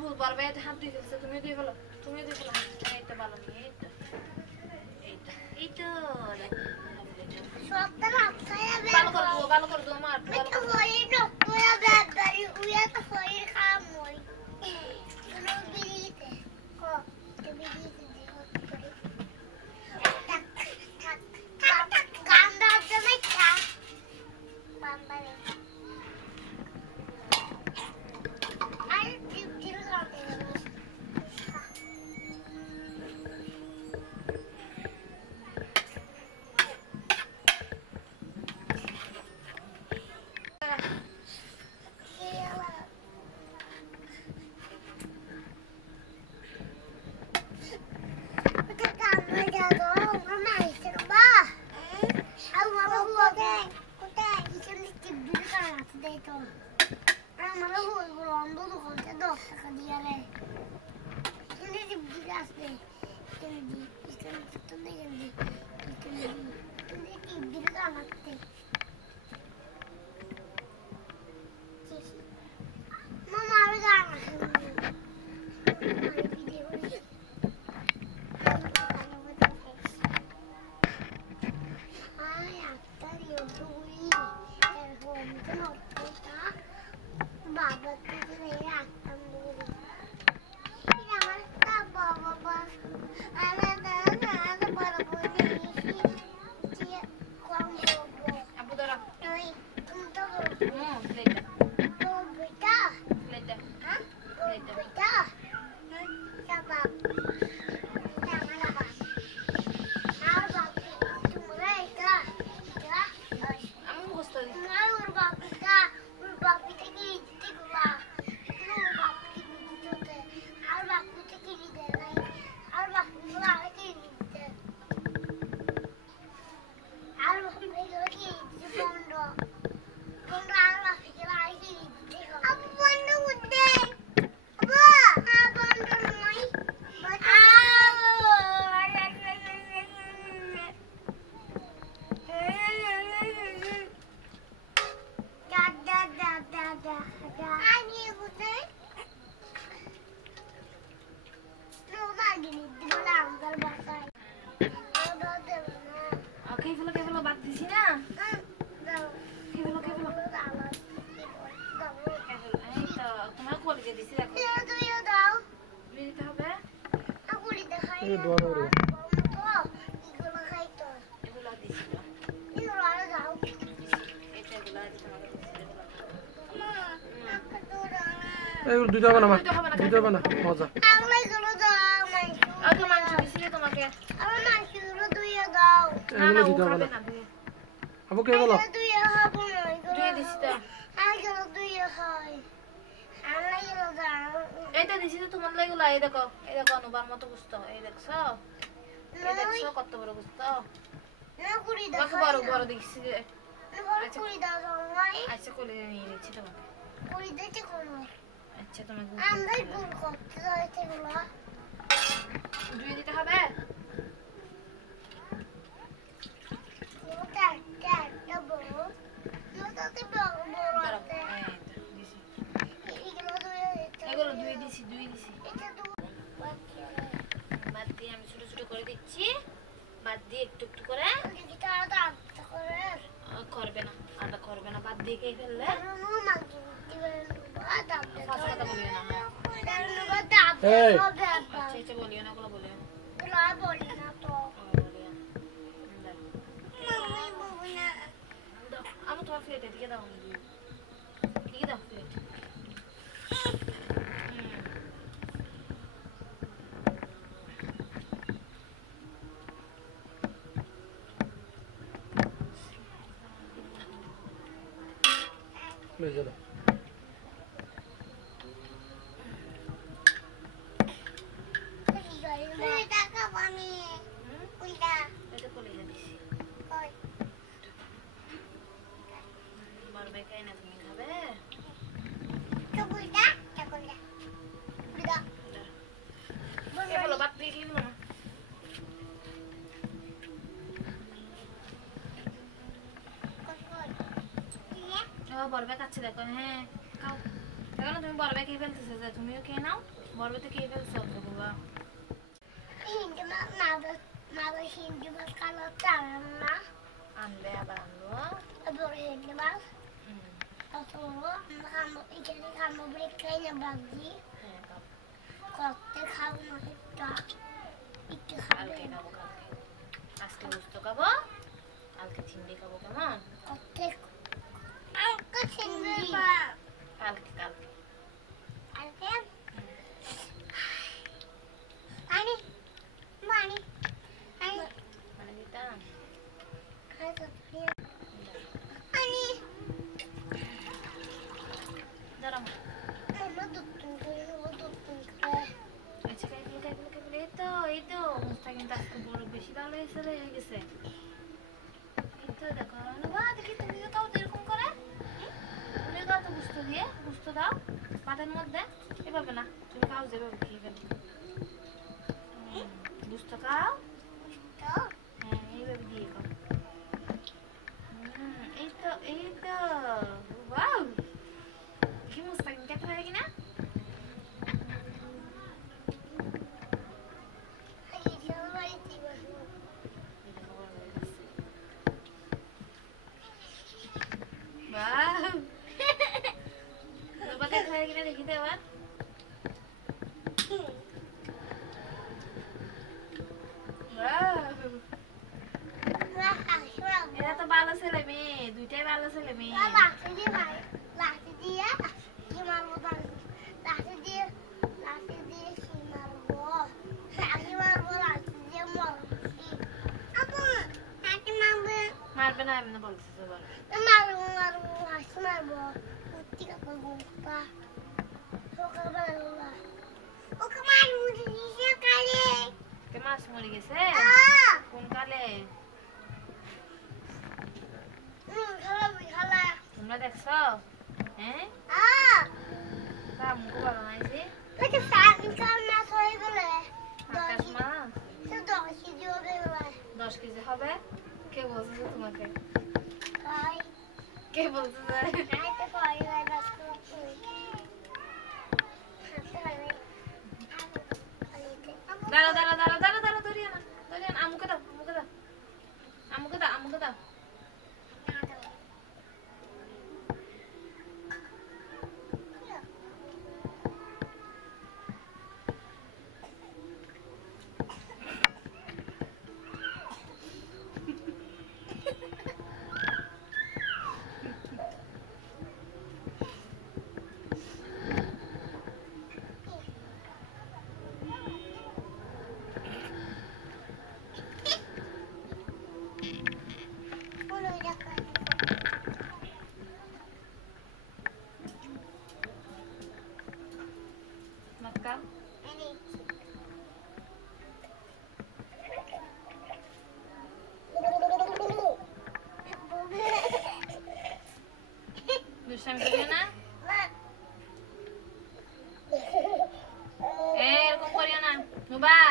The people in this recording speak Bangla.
বুধবার বেতে হাত দিয়ে ফেলছে তুমি দিয়ে ফেলো তুমি দিয়ে ফেলো এইটা ভালো নিয়ে এইটা এইটা এইটা সবটা রাখতে হবে ভালো করে দাও মার তো হই না তোরা ব্যাটারি উয়া তো হই খাম হই কোনো বিলিতে কো তো বিলিতে গান্ডা জমে খা বাম্বারে দুইটা হবে না মা দুইটা হবে না মজা এগুলো দিতে হবে না আবু কে বলো এইটা দিছি তো তোমার লাগলো এই দেখো অনুবার মতো বুঝতো এই দেখছো কত বড় বুঝতো না কুড়ি দেখো বড় দেখছি আচ্ছা কুড়ি নিয়ে নিচ্ছি তোমাকে কুড়ি দিতে কোন আচ্ছা তোমাকে আমরা গুড় করতে যাইতে গুলো দুই দিতে হবে ওটা বড় ওটাতে বড় আছে এগুলো দুই দিছি এটা বাদ দিয়ে আমি ছোট ছোট করে দিচ্ছি বাদ দিয়ে একটু একটু করে করবে না বাদ দিয়ে খেয়ে ফেললে বলিও না বলিও না তো আমি তোমার প্লেটে দিকে দাও প্লেট ले चलो বরবে খাই না তুমি খাবে চকুলটা চকুলটা বিদা কে বলো বাদ দিয়ে কি না ও বরবে খাচ্ছে দেখো হ্যাঁ খাও দেখো না তুমি বরবে খেয়ে ফেলতেছো যে তুমিও খেয়ে নাও বরবে তো খেয়ে ফেলছো তো বাবা হিন্দি মা হিন্দি মাছ কালো চানা আনবে আবার আনবো আবার হিন্দি মাছ তারপর আমরা এখানে খাবো ব্রেক খাই না বাজি হ্যাঁ খাও করতে খাবো না একটু কালকে খাবো কালকে আজকে গুস্ত খাবো কালকে চিংড়ি খাবো কেমন করতে আমাকে চিংড়ি কালকে কালকে আলকে পানি পানি মানে দিতাম পানি দাঁড়াও আমরা দুধ করে আচ্ছা খাইগুলো এই তো মুখটা কিন্তু আজকে বড় বেশি ভালো হয়ে গেছে এই তো দেখো বা দেখি তুমি তো খাও এরকম করে তুমি খাও তো গুস্ত দাও পাতের মধ্যে এভাবে না তুমি খাও যেভাবে খেয়ে ফেলো গুস্ত খাও হ্যাঁ এইভাবে দিয়ে খাও এই তো ওয়াও কি মুস্তাকিম খেতে পারে কিনা Wow. Coba kan saya kita di kita wan. Wow. Era তো ভালো ছেলে মেয়ে দুইটাই ভালো ছেলে মেয়ে মারবে না এমনি বলছিস বল কে মাছ মরে গেছে কোন কালে তোমরা দেখছো হ্যাঁ মুখ ভালো নাইছে আকাশ মাছ 10 কেজি হবে কে বলছে তোমাকে কে বলছে দাঁড়া ধরিয়া না আমুকে দাও Makan. Bisa mikirnya na? Erum Korea na. Nuba.